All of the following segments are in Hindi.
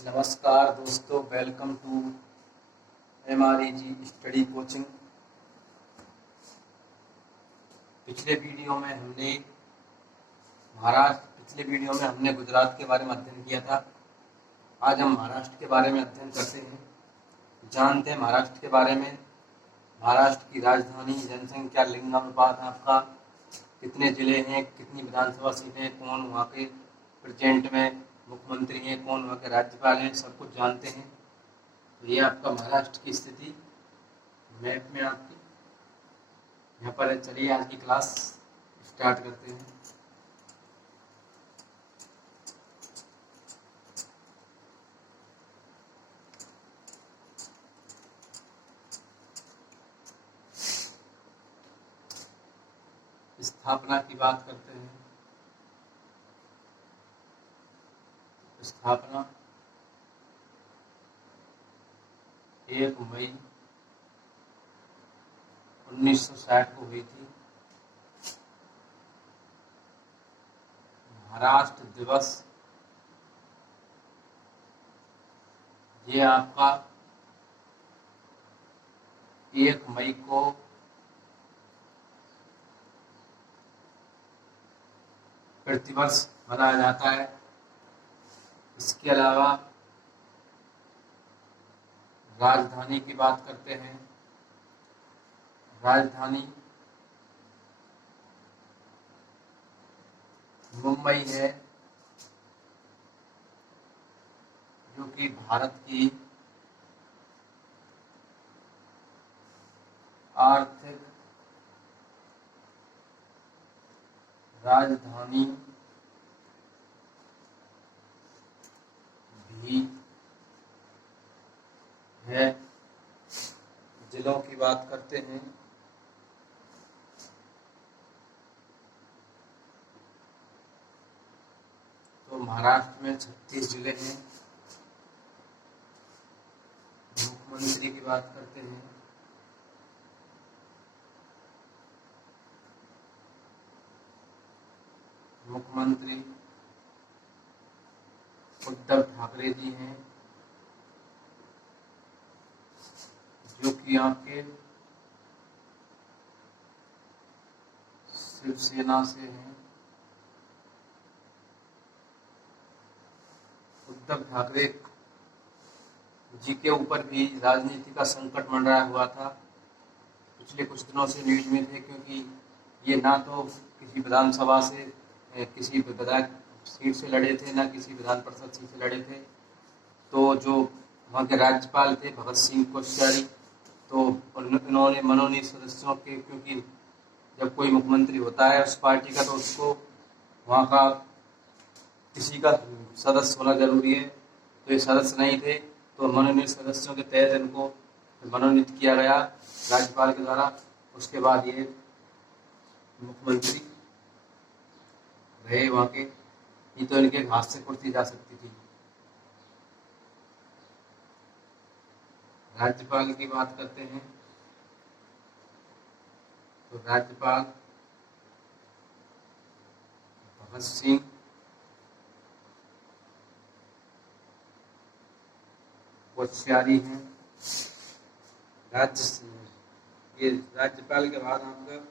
नमस्कार दोस्तों, welcome to MREG study coaching. पिछले वीडियो में हमने गुजरात के बारे में अध्ययन किया था। आज हम महाराष्ट्र के बारे में अध्ययन करते हैं। जानते हैं महाराष्ट्र के बारे में। महाराष्ट्र की राजधानी, जनसंख्या, लिंगानुपात, आपका कितने जिले हैं, कितनी विधानसभा सीटें, कौन वहाँ के प्रेजेंट में मुख्यमंत्री हैं, कौन वहाँ के राज्यपाल हैं, सब कुछ जानते हैं। तो ये आपका महाराष्ट्र की स्थिति मैप में आपकी यहाँ पर है। चलिए आज की क्लास स्टार्ट करते हैं। स्थापना की बात करते हैं। स्थापना 1 मई 1960 को हुई थी। महाराष्ट्र दिवस ये आपका 1 मई को प्रतिवर्ष मनाया जाता है। इसके अलावा राजधानी की बात करते हैं। राजधानी मुंबई है, जो कि भारत की आर्थिक राजधानी भी है। जिलों की बात करते हैं। तो महाराष्ट्र में 36 जिले हैं। मुख्यमंत्री की बात करते हैं। मुख्यमंत्री उद्धव ठाकरे जी हैं, जो कि आपके शिवसेना से हैं। उद्धव ठाकरे जी के ऊपर भी राजनीति का संकट मंडराया हुआ था। पिछले कुछ दिनों से न्यूज में थे, क्योंकि ये ना तो किसी विधानसभा से किसी विधायक सीट से लड़े थे, ना किसी विधान परिषद सीट से लड़े थे। तो जो वहाँ के राज्यपाल थे भगत सिंह कोश्यारी, तो इन्होंने मनोनीत सदस्यों के, क्योंकि जब कोई मुख्यमंत्री होता है उस पार्टी का, तो उसको वहाँ का किसी का सदस्य होना जरूरी है। तो ये सदस्य नहीं थे, तो मनोनीत सदस्यों के तहत इनको मनोनीत किया गया राज्यपाल के द्वारा। उसके बाद ये मुख्यमंत्री रहे वहाँ के। नहीं तो इनके हाथ से कुर्सी जा सकती थी। राज्यपाल की बात करते हैं। तो राज्यपाल भगत सिंह कोश्यारी हैं। ये राज्यपाल के बाद आपका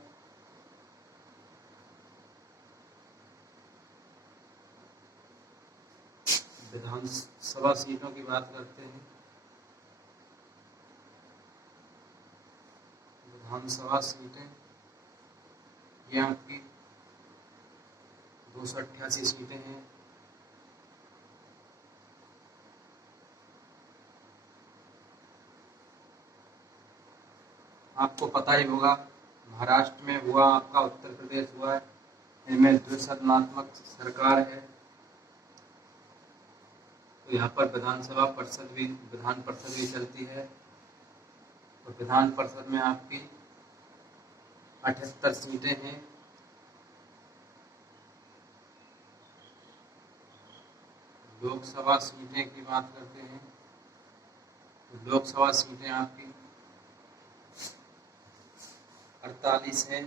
विधानसभा सीटों की बात करते हैं। विधानसभा सीटें ये आपकी 288 सीटें हैं। आपको पता ही होगा, महाराष्ट्र में हुआ आपका, उत्तर प्रदेश हुआ है, इनमें द्विसदनात्मक सरकार है। तो यहाँ पर विधान परिषद भी चलती है। तो विधान परिषद में आपकी 78 सीटें हैं। लोकसभा सीटें की बात करते हैं। तो लोकसभा सीटें आपकी 48 हैं।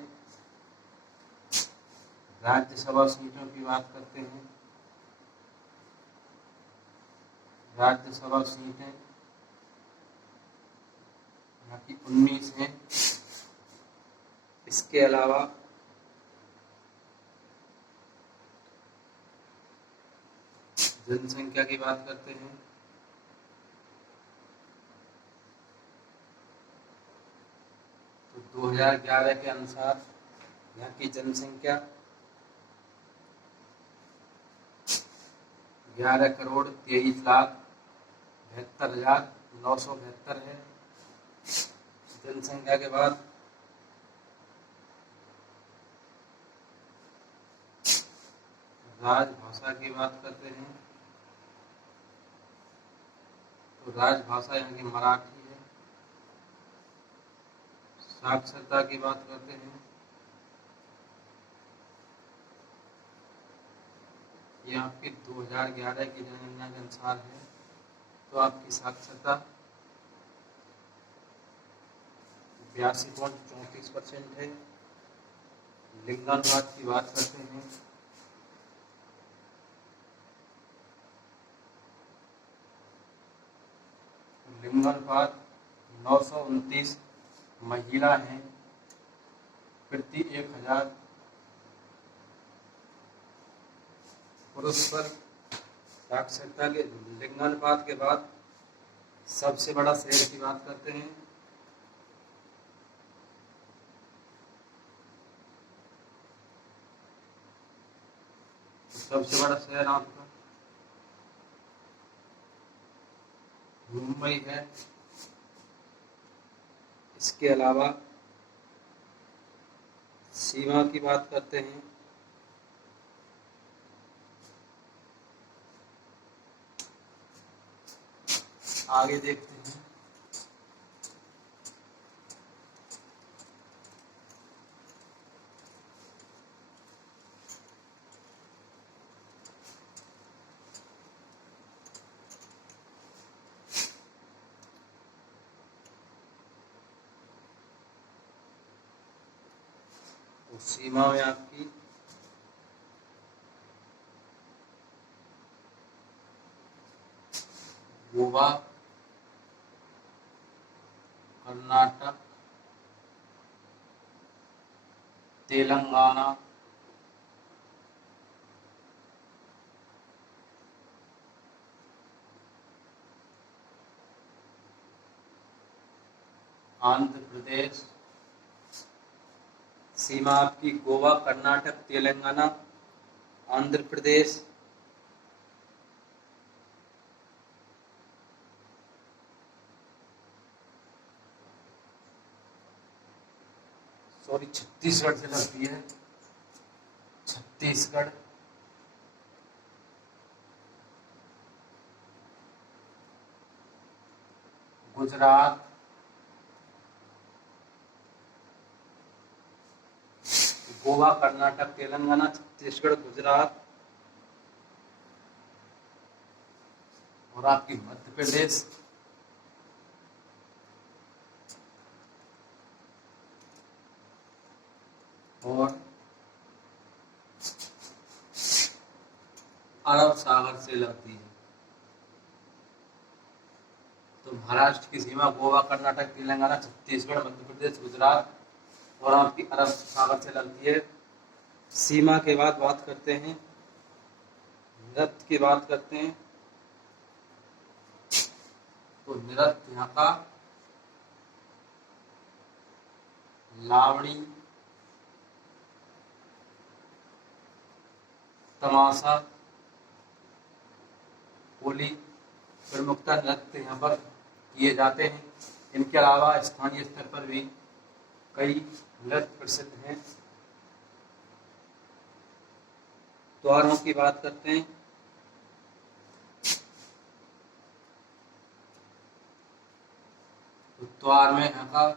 राज्यसभा सीटों की बात करते हैं। राज्यसभा सीटें यहाँ की 19 हैं। इसके अलावा जनसंख्या की बात करते हैं तो 2011 के अनुसार यहाँ की जनसंख्या 11,23,72,972 है। जनसंख्या के बाद राजभाषा की बात करते हैं तो राजभाषा यहाँ की मराठी है। साक्षरता की बात करते हैं, ये आपकी 2011 की जनगणना के अनुसार है। तो आपकी साक्षरता 82.34% है। लिंगानुपात की बात करते हैं लिंगानुपात 929 महिला हैं प्रति 1000 पुरुष पर। साक्षरता के लिंगानुपात के बाद सबसे बड़ा शहर की बात करते हैं सबसे बड़ा शहर आपका मुंबई है। इसके अलावा सीमा की बात करते हैं आगे देखते हैं। तो सीमा में आपकी गोवा, कर्नाटक, तेलंगाना, आंध्र प्रदेश। सीमा आपकी गोवा, कर्नाटक, तेलंगाना, आंध्र प्रदेश, सॉरी छत्तीसगढ़ से लगती है। छत्तीसगढ़, गुजरात, गोवा, कर्नाटक, तेलंगाना, छत्तीसगढ़, गुजरात और आपकी मध्य प्रदेश। और अरब सागर से लगती है। तो महाराष्ट्र की सीमा गोवा, कर्नाटक, तेलंगाना, छत्तीसगढ़, मध्य प्रदेश, गुजरात और आपकी अरब सागर से लगती है। सीमा के बाद बात करते हैं नृत्य की बात करते हैं तो नृत्य यहाँ का लावणी, तमाशा, होली प्रमुखता नृत्य यहाँ पर किए जाते हैं। इनके अलावा स्थानीय स्तर पर भी कई नृत्य प्रसिद्ध हैं। त्योहारों की बात करते हैं तो त्योहार में यहाँ का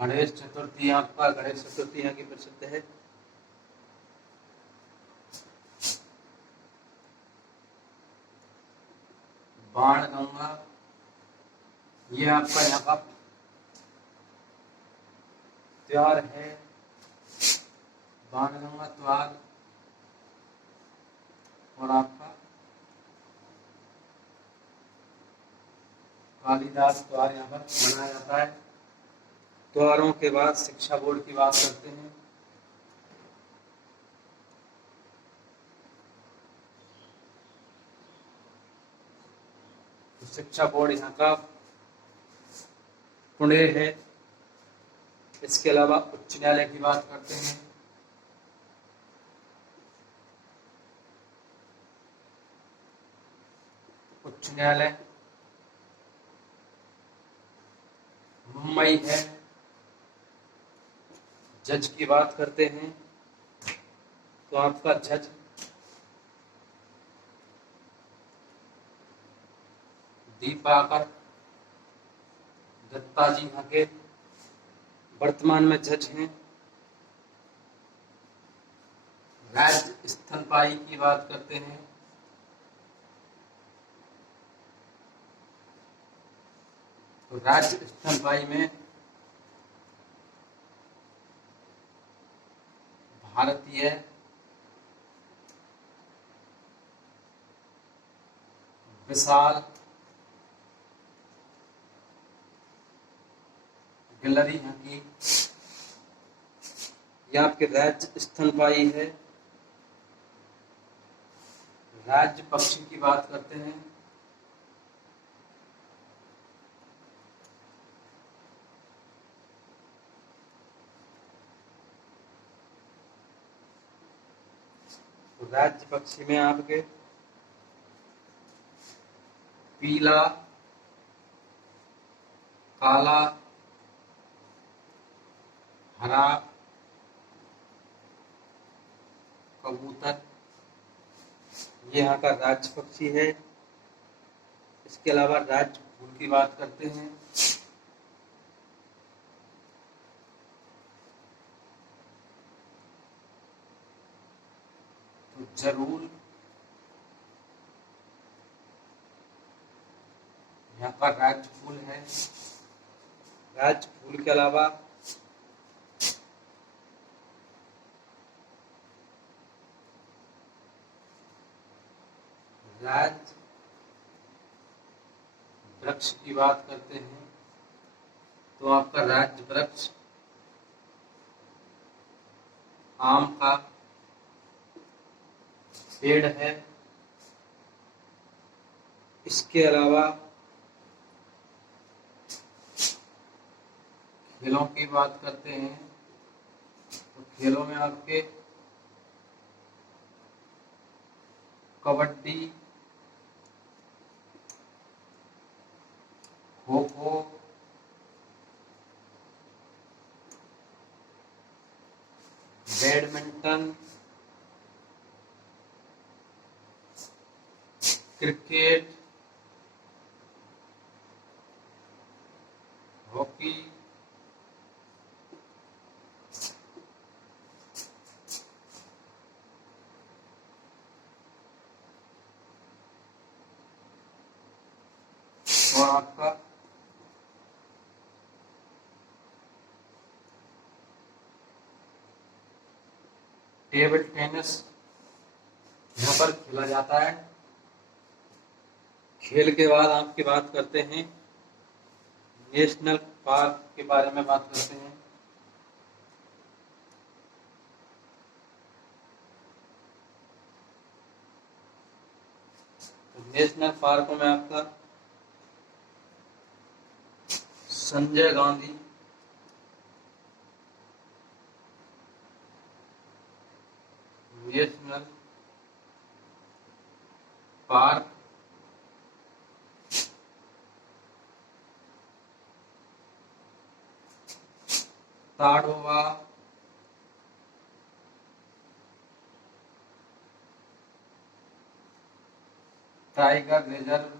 गणेश चतुर्थी, आपका गणेश चतुर्थी यहाँ की प्रसिद्ध है। बाण गंगा, ये आपका यहाँ का त्योहार है। बाणगंगा त्योहार और आपका कालिदास त्योहार यहाँ पर मनाया जाता है। त्योहारों के बाद शिक्षा बोर्ड की बात करते हैं। तो शिक्षा बोर्ड यहाँ का पुणे है। इसके अलावा उच्च न्यायालय की बात करते हैं। उच्च न्यायालय मुंबई है। जज की बात करते हैं तो आपका जज दीपाकर दत्ता जी यहाँ के वर्तमान में जज हैं। राज्य स्तनपाई की बात करते हैं तो राज्य स्तनपाई में भारतीय विशाल गिलहरी यहाँ की ये आपके राज्य स्तनपाई है। राज्य पक्षी की बात करते हैं तो राज्य पक्षी में आपके पीला, काला, हरा कबूतर ये यहाँ का राज्य पक्षी है। इसके अलावा राज्य फूल की बात करते हैं तो जरूर यहाँ का राज्य फूल है। राज्य फूल के अलावा राज्य वृक्ष की बात करते हैं तो आपका राज्य वृक्ष आम का पेड़ है। इसके अलावा खेलों की बात करते हैं तो खेलों में आपके kabaddi, kho kho, badminton, cricket, hockey, और आपका टेबल टेनिस यहाँ पर खेला जाता है। खेल के बाद आपकी बात करते हैं नेशनल पार्क के बारे में बात करते हैं। तो नेशनल पार्कों में आपका Sanjay Gandhi national park, Tadoba tiger reserve,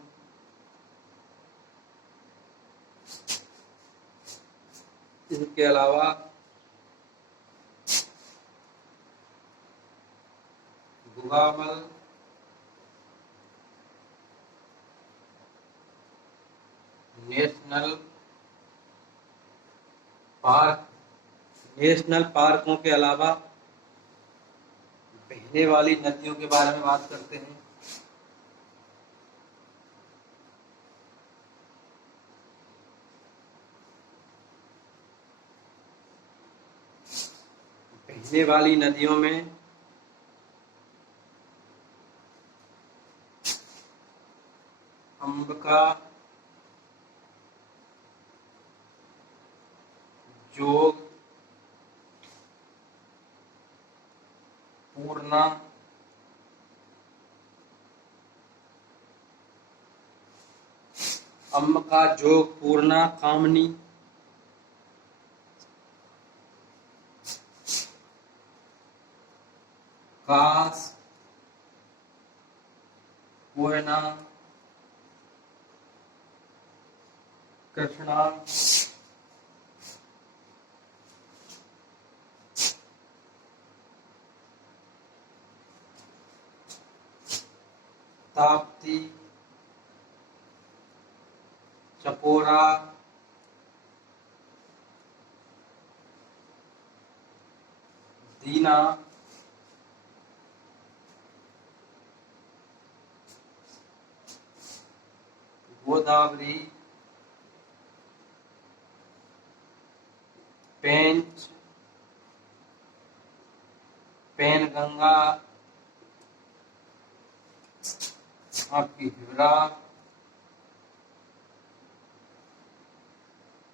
इसके अलावा गुगामल नेशनल पार्क। नेशनल पार्कों के अलावा बहने वाली नदियों के बारे में बात करते हैं। बहने वाली नदियों में अम्ब का जोग पूर्णा अम्ब का जोग पूर्णा कामनी कास कोयना कृष्णा ताप्ती चपोरा दीना गोदावरी पेंच पेनगंगा आपकी हिवरा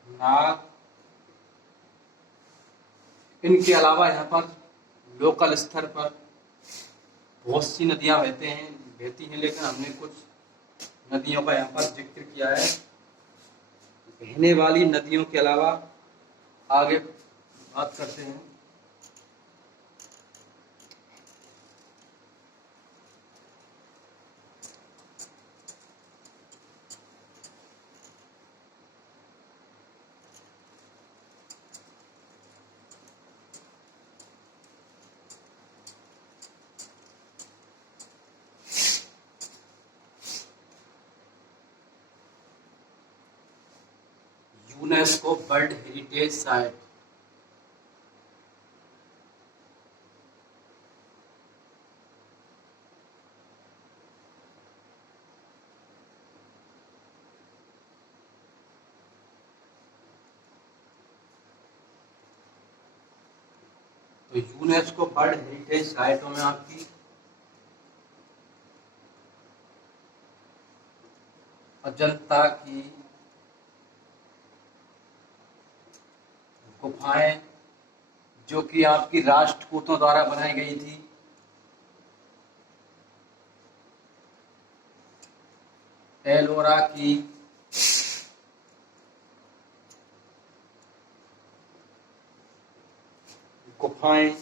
नाग। इनके अलावा यहाँ पर लोकल स्तर पर बहुत सी नदियां बहती हैं, लेकिन हमने कुछ नदियों का यहाँ पर जिक्र किया है। बहने वाली नदियों के अलावा आगे बात करते हैं। UNESCO world heritage site. तो यूनेस्को वर्ल्ड हेरिटेज साइटों में आपकी अजंता की गुफाएं, जो कि आपकी राष्ट्रकूटों द्वारा बनाई गई थी। एलोरा की गुफाएं,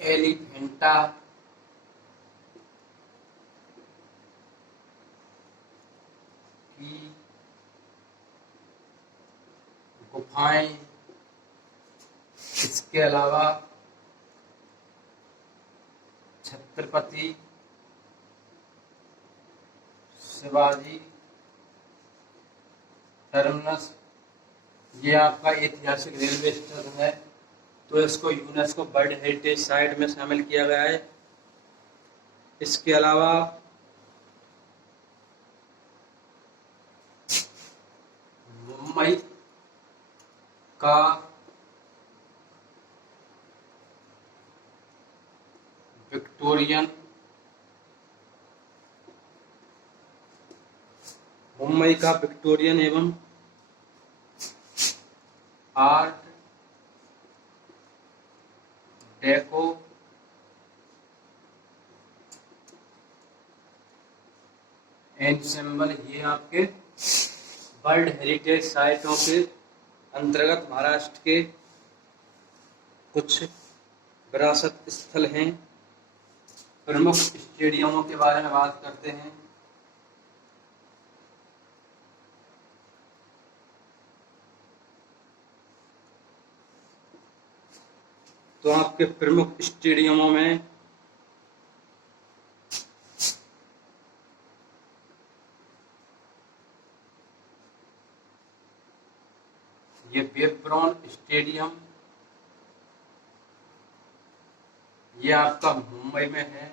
एलिफेंटा की गुफाएं, इसके अलावा छत्रपति शिवाजी टर्मिनस, ये आपका ऐतिहासिक रेलवे स्टेशन है, तो इसको यूनेस्को वर्ल्ड हेरिटेज साइट में शामिल किया गया है। इसके अलावा मुंबई का विक्टोरियन एवं आर्ट डेको एंसेम्बल, ये आपके वर्ल्ड हेरिटेज साइटों के अंतर्गत महाराष्ट्र के कुछ विरासत स्थल हैं। प्रमुख स्टेडियमों के बारे में बात करते हैं। तो आपके प्रमुख स्टेडियमों में ये वेब्रॉन स्टेडियम, ये आपका मुंबई में है।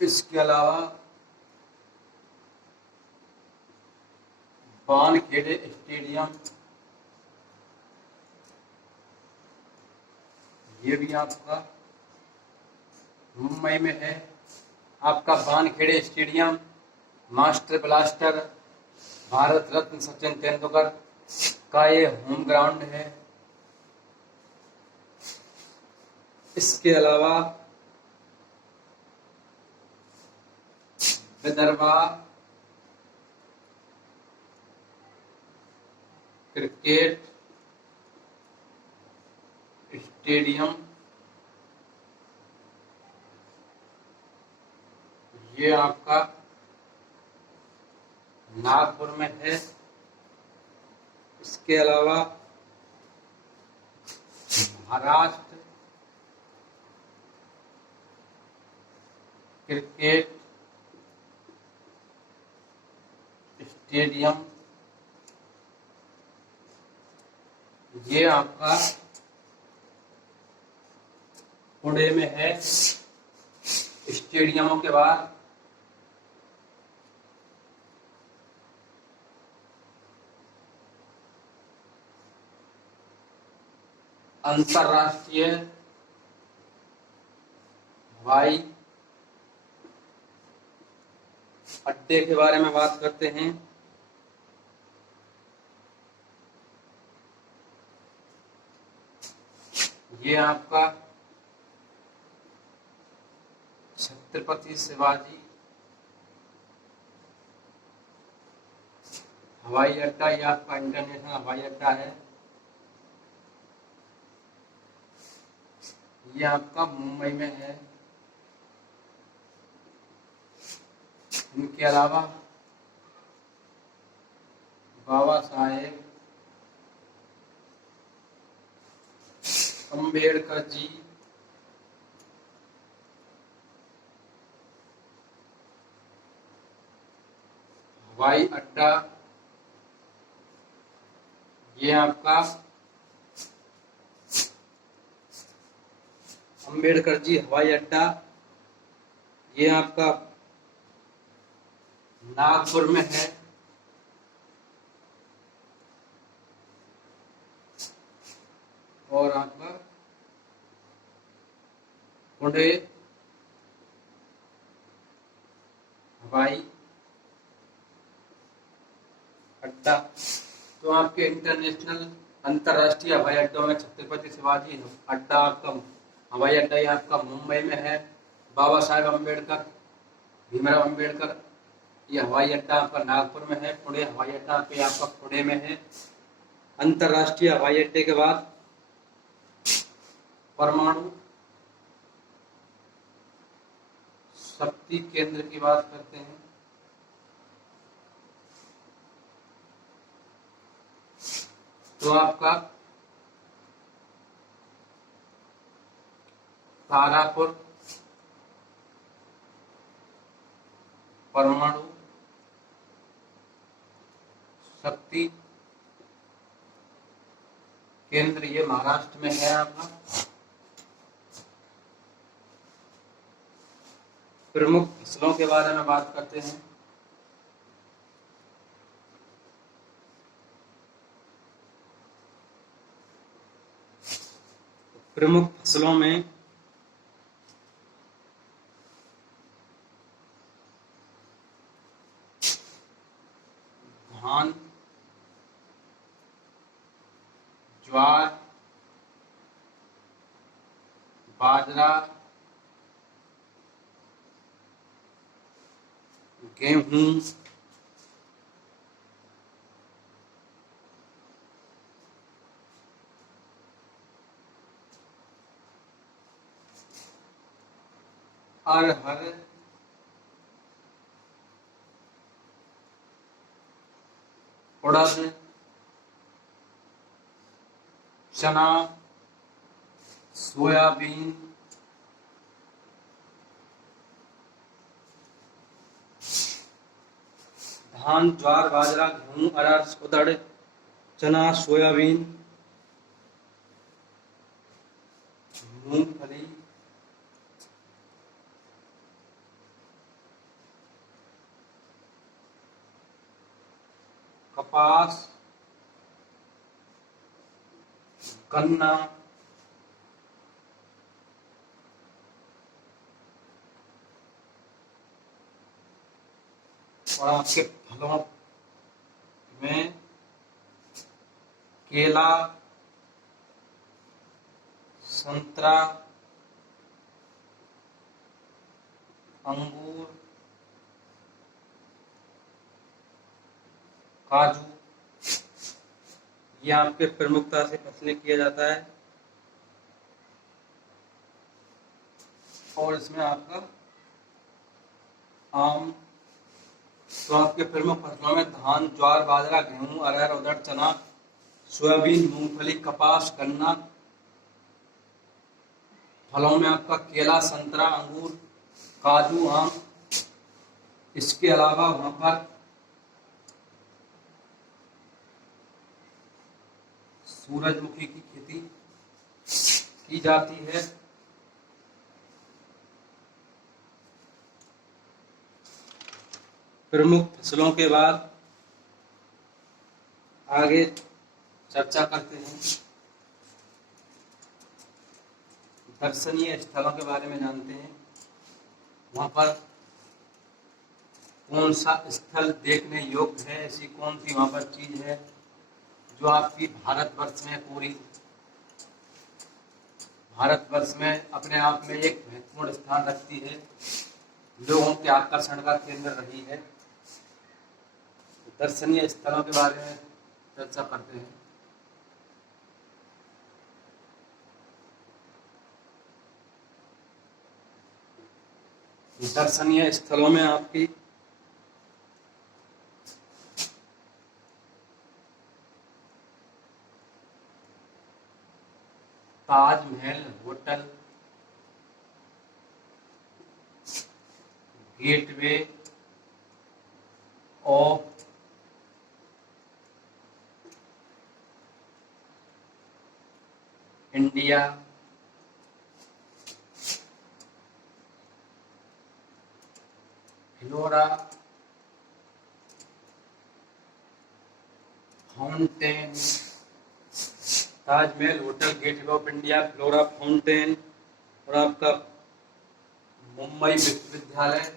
इसके अलावा वानखेड़े स्टेडियम, ये भी आपका मुंबई में है। आपका Wankhede stadium master blaster Bharat Ratna Sachin Tendulkar का ये होम ग्राउंड है। इसके अलावा विदर्भा क्रिकेट स्टेडियम, ये आपका नागपुर में है। इसके अलावा महाराष्ट्र क्रिकेट स्टेडियम, ये आपका पुणे में है। स्टेडियमों के बाद अंतरराष्ट्रीय हवाई अड्डे के बारे में बात करते हैं। ये आपका छत्रपति शिवाजी हवाई अड्डा, ये आपका इंटरनेशनल हवाई अड्डा है। ये आपका मुंबई में है। इनके अलावा बाबा साहेब अम्बेडकर जी हवाई अड्डा, ये आपका अम्बेडकर जी हवाई अड्डा, ये आपका नागपुर में है। और आपका पुणे हवाई अड्डा। तो आपके इंटरनेशनल अंतरराष्ट्रीय हवाई अड्डों में छत्रपति शिवाजी अड्डा आपका हवाई अड्डा ये आपका मुंबई में है। बाबा साहेब अम्बेडकर भीमराव अम्बेडकर ये हवाई अड्डा आपका नागपुर में है। पुणे हवाई अड्डा पे आपका पुणे में है। अंतरराष्ट्रीय हवाई अड्डे के बाद परमाणु शक्ति केंद्र की बात करते हैं। तो आपका तारापुर परमाणु शक्ति केंद्र ये महाराष्ट्र में है आपका। प्रमुख फसलों के बारे में बात करते हैं। प्रमुख फसलों में धान, ज्वार, बाजरा, गेहूं, अरहर, उड़द, चना, सोयाबीन, धान, ज्वार, बाजरा, गेहूं, अरहर, उड़द, चना, सोयाबीन, मूंगफली, कपास, गन्ना, और आपके फलों में केला, संतरा, अंगूर, काजू, ये आपके प्रमुखता से फसलें किया जाता है। और इसमें आपका आम, तो आपके प्रमुख फसलों में धान, ज्वार, बाजरा, गेहूं, अरहर, उड़द, चना, सोयाबीन, मूंगफली, कपास, गन्ना। फलों में आपका केला, संतरा, अंगूर, काजू, आम। इसके अलावा वहां पर सूरजमुखी की खेती की जाती है। प्रमुख फसलों के बाद आगे चर्चा करते हैं, दर्शनीय स्थलों के बारे में जानते हैं। वहां पर कौन सा स्थल देखने योग्य है, ऐसी कौन सी वहां पर चीज है जो आपकी भारतवर्ष में अपने आप में एक महत्वपूर्ण स्थान रखती है, लोगों के आकर्षण का केंद्र रही है। दर्शनीय स्थलों के बारे में चर्चा करते हैं। दर्शनीय स्थलों में आपकी Taj Mahal hotel, gateway of India, flora fountain, Taj Mahal hotel, gateway of India, flora fountain, और आपका मुंबई विश्वविद्यालय,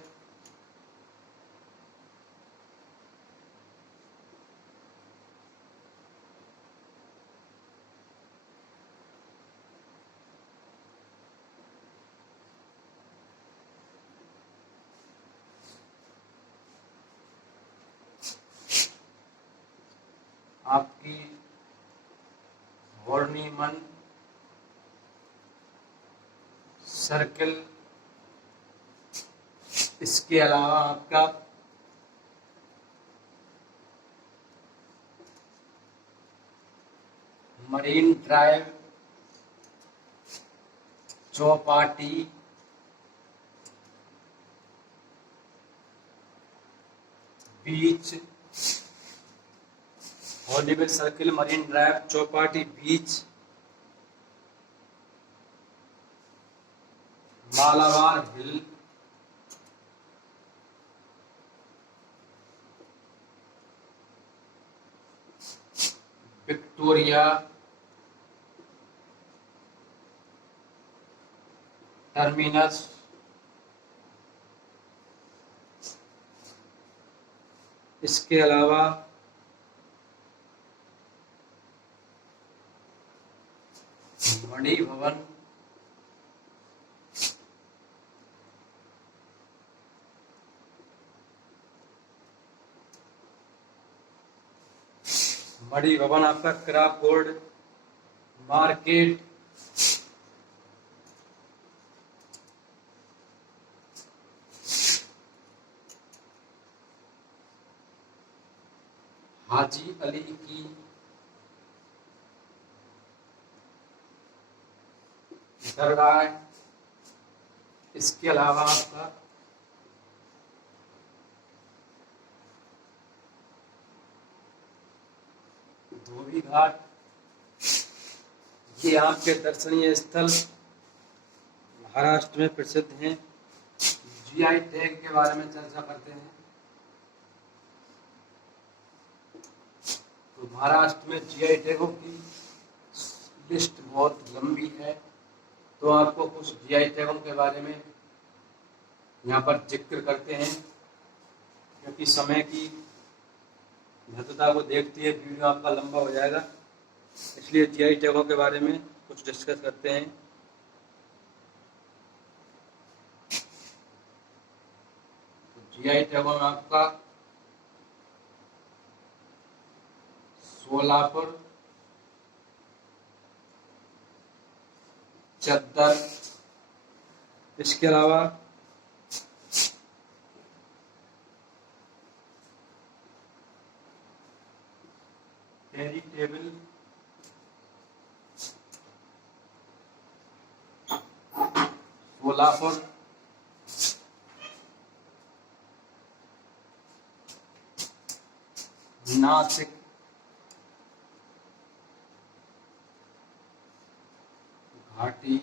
आपकी हॉर्निमन सर्किल। इसके अलावा आपका Marine Drive, Chowpatty, beach, Hollywood circle, Marine Drive, Chowpatty, beach, Malabar hill, Victoria Terminus, इसके अलावा मणि भवन, मणि भवन आपका क्राफोर्ड मार्केट, हाजी अली की दरगाह, इसके अलावा आपका धोबी घाट। ये आपके दर्शनीय स्थल महाराष्ट्र में प्रसिद्ध हैं। जीआई टैग के बारे में चर्चा करते हैं। तो महाराष्ट्र में जीआई टैगों की लिस्ट बहुत लंबी है, तो आपको कुछ जीआई टैगों के बारे में यहाँ पर जिक्र करते हैं, क्योंकि समय की महत्वता को देखते हुए वीडियो आपका लंबा हो जाएगा, इसलिए जीआई टैगों के बारे में कुछ डिस्कस करते हैं। जीआई टैगों में आपका सोलापुर, चद्दर, इसके अलावा चैरिटेबल, सोलापुर, नासिक, घाटी,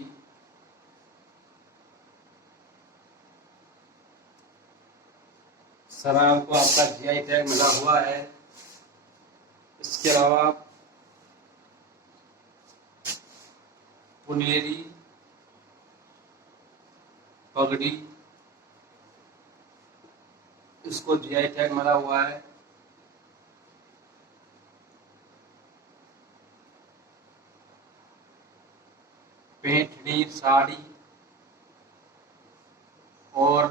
शराब को आपका जीआई टैग मिला हुआ है। इसके अलावा पुनेरी, पगड़ी, इसको जीआई टैग मिला हुआ है। पैठनी साड़ी और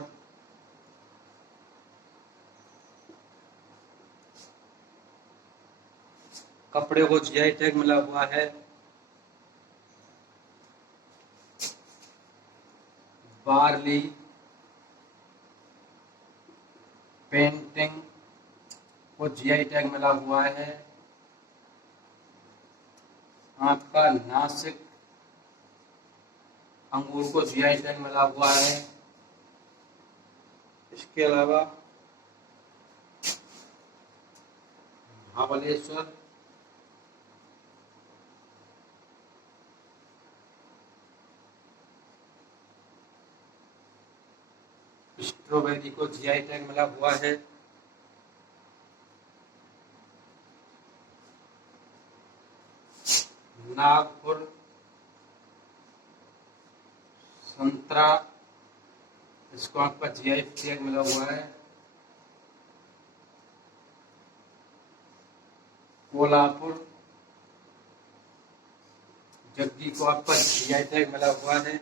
कपड़े को जीआई टैग मिला हुआ है। बार्ली, पेंटिंग को जीआई टैग मिला हुआ है। आपका नासिक अंगूर को जीआई टैग मिला हुआ है। इसके अलावा महाबलेश्वर, स्ट्रॉबेरी को जीआई टैग मिला हुआ है। नागपुर, संतरा, इसको आपका जीआई टैग मिला हुआ है। कोल्हापुर, जग्गी को आपका जीआई टैग मिला हुआ है।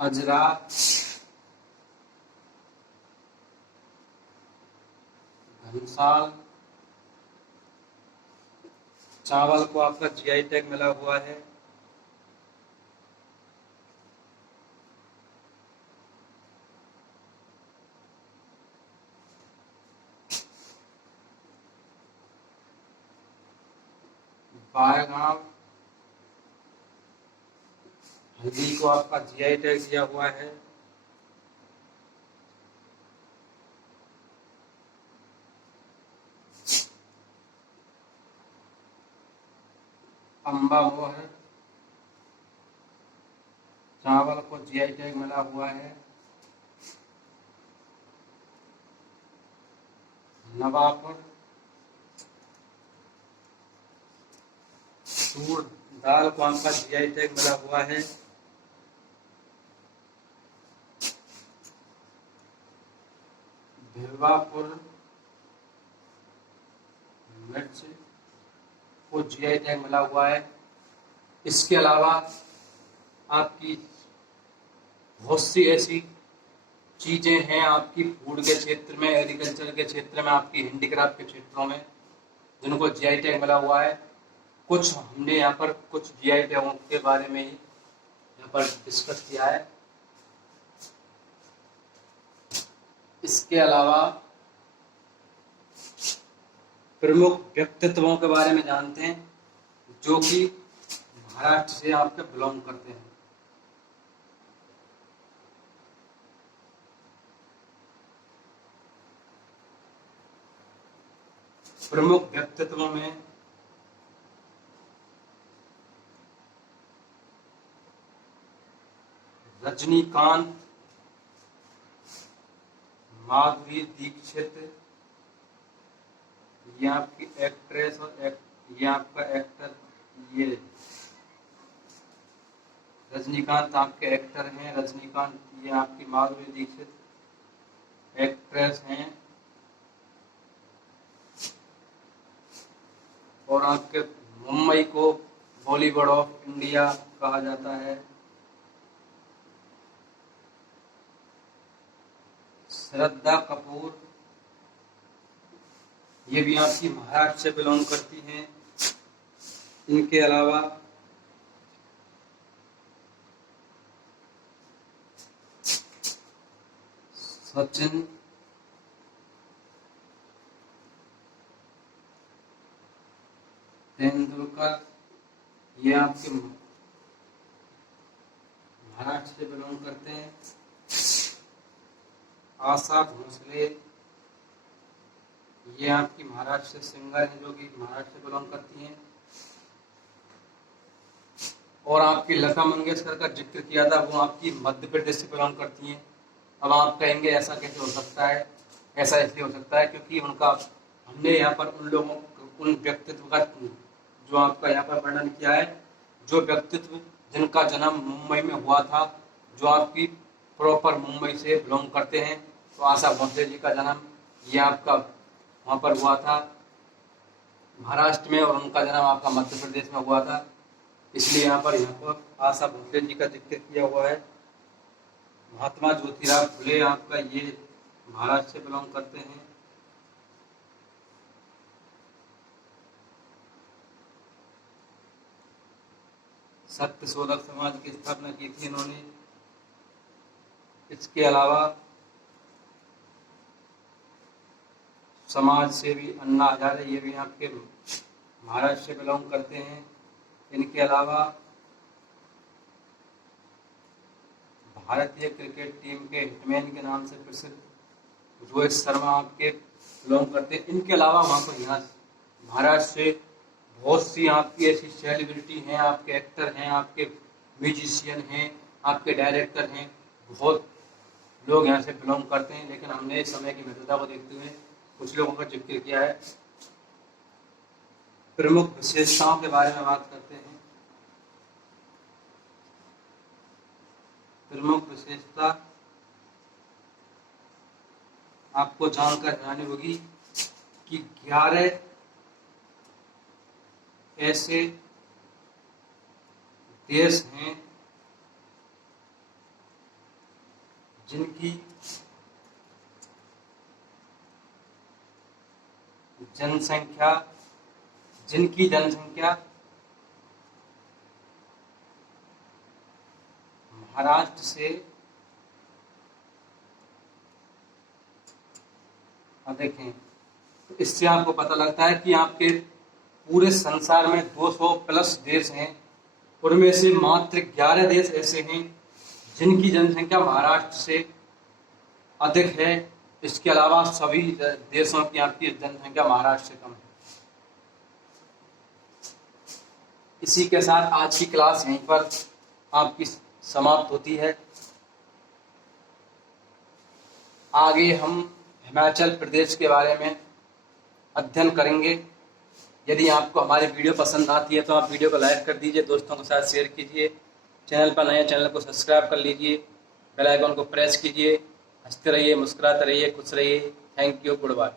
अजरा, घनसाल, चावल को आपका जीआई टैग मिला हुआ है। बायगांव, हल्दी को आपका जीआई टैग दिया हुआ है। अम्बा मोहर, चावल को जीआई टैग मिला हुआ है। नवापुर, तूर दाल को आपका जीआई टैग मिला हुआ है। भिलवापुर, मिर्च को जीआई टैग मिला हुआ है। इसके अलावा आपकी बहुत सी ऐसी चीजें हैं आपकी फूड के क्षेत्र में, एग्रीकल्चर के क्षेत्र में, आपकी हैंडीक्राफ्ट के क्षेत्रों में, जिनको जीआई टैग मिला हुआ है। कुछ हमने यहाँ पर कुछ जीआई टैगों के बारे में ही यहाँ पर डिस्कस किया है। इसके अलावा प्रमुख व्यक्तित्वों के बारे में जानते हैं जो कि महाराष्ट्र से आपके बिलोंग करते हैं। प्रमुख व्यक्तित्वों में रजनीकांत, माधुरी दीक्षित, ये आपकी एक्ट्रेस और ये आपका एक्टर। ये रजनीकांत आपके एक्टर हैं, रजनीकांत। ये आपकी माधुरी दीक्षित एक्ट्रेस हैं। और आपके मुंबई को बॉलीवुड ऑफ इंडिया कहा जाता है। श्रद्धा कपूर, ये भी आपकी महाराष्ट्र से बिलोंग करती हैं। इनके अलावा सचिन तेंदुलकर, ये आपके महाराष्ट्र से बिलोंग करते हैं। आशा भोसले, ये आपकी महाराष्ट्र से सिंगर हैं, जो कि महाराष्ट्र से बिलोंग करती हैं। और आपकी लता मंगेशकर का जिक्र किया था, वो आपकी मध्य प्रदेश से बिलोंग करती हैं। अब आप कहेंगे ऐसा कैसे हो सकता है? ऐसा इसलिए हो सकता है क्योंकि उनका हमने यहाँ पर उन लोगों उन व्यक्तित्व का जो आपका यहाँ पर वर्णन किया है, जो व्यक्तित्व जिनका जन्म मुंबई में हुआ था, जो आपकी प्रॉपर मुंबई से बिलोंग करते हैं। तो आशा भोसले जी का जन्म ये आपका वहाँ पर हुआ था महाराष्ट्र में, और उनका जन्म आपका मध्य प्रदेश में हुआ था। इसलिए यहाँ पर आशा भोसले जी का जिक्र किया हुआ है। महात्मा ज्योतिराव फुले आपका ये महाराष्ट्र से बिलोंग करते हैं। सत्य शोधक समाज की स्थापना की थी इन्होंने। इसके अलावा समाज सेवी अन्ना हजारे, ये भी आपके महाराष्ट्र से बिलोंग करते हैं। इनके अलावा भारतीय क्रिकेट टीम के हिटमैन के नाम से प्रसिद्ध रोहित शर्मा आपके बिलोंग करते हैं। इनके अलावा वहाँ पर यहाँ महाराष्ट्र से बहुत सी आपकी ऐसी सेलिब्रिटी हैं, आपके एक्टर हैं, आपके म्यूजिशियन हैं, आपके डायरेक्टर हैं, बहुत लोग यहाँ से बिलोंग करते हैं। लेकिन हमने समय की महत्वता को देखते हुए कुछ लोगों का जिक्र किया है। प्रमुख विशेषताओं के बारे में बात करते हैं। प्रमुख विशेषता आपको जानकर जानी होगी कि 11 ऐसे देश हैं जिनकी जनसंख्या महाराष्ट्र से अधिक हैं। तो इससे आपको पता लगता है कि आपके पूरे संसार में 200 प्लस देश हैं, उनमें से मात्र 11 देश ऐसे हैं जिनकी जनसंख्या महाराष्ट्र से अधिक है। इसके अलावा सभी देशों की आपकी जनसंख्या महाराष्ट्र से कम है। इसी के साथ आज की क्लास यहीं पर आपकी समाप्त होती है। आगे हम हिमाचल प्रदेश के बारे में अध्ययन करेंगे। यदि आपको हमारी वीडियो पसंद आती है तो आप वीडियो को लाइक कर दीजिए, दोस्तों के साथ शेयर कीजिए। चैनल पर नए चैनल को सब्सक्राइब कर लीजिए, बेल आइकन को प्रेस कीजिए। हंसते रहिए, मुस्कुराते रहिए, खुश रहिए। Thank you, good bye.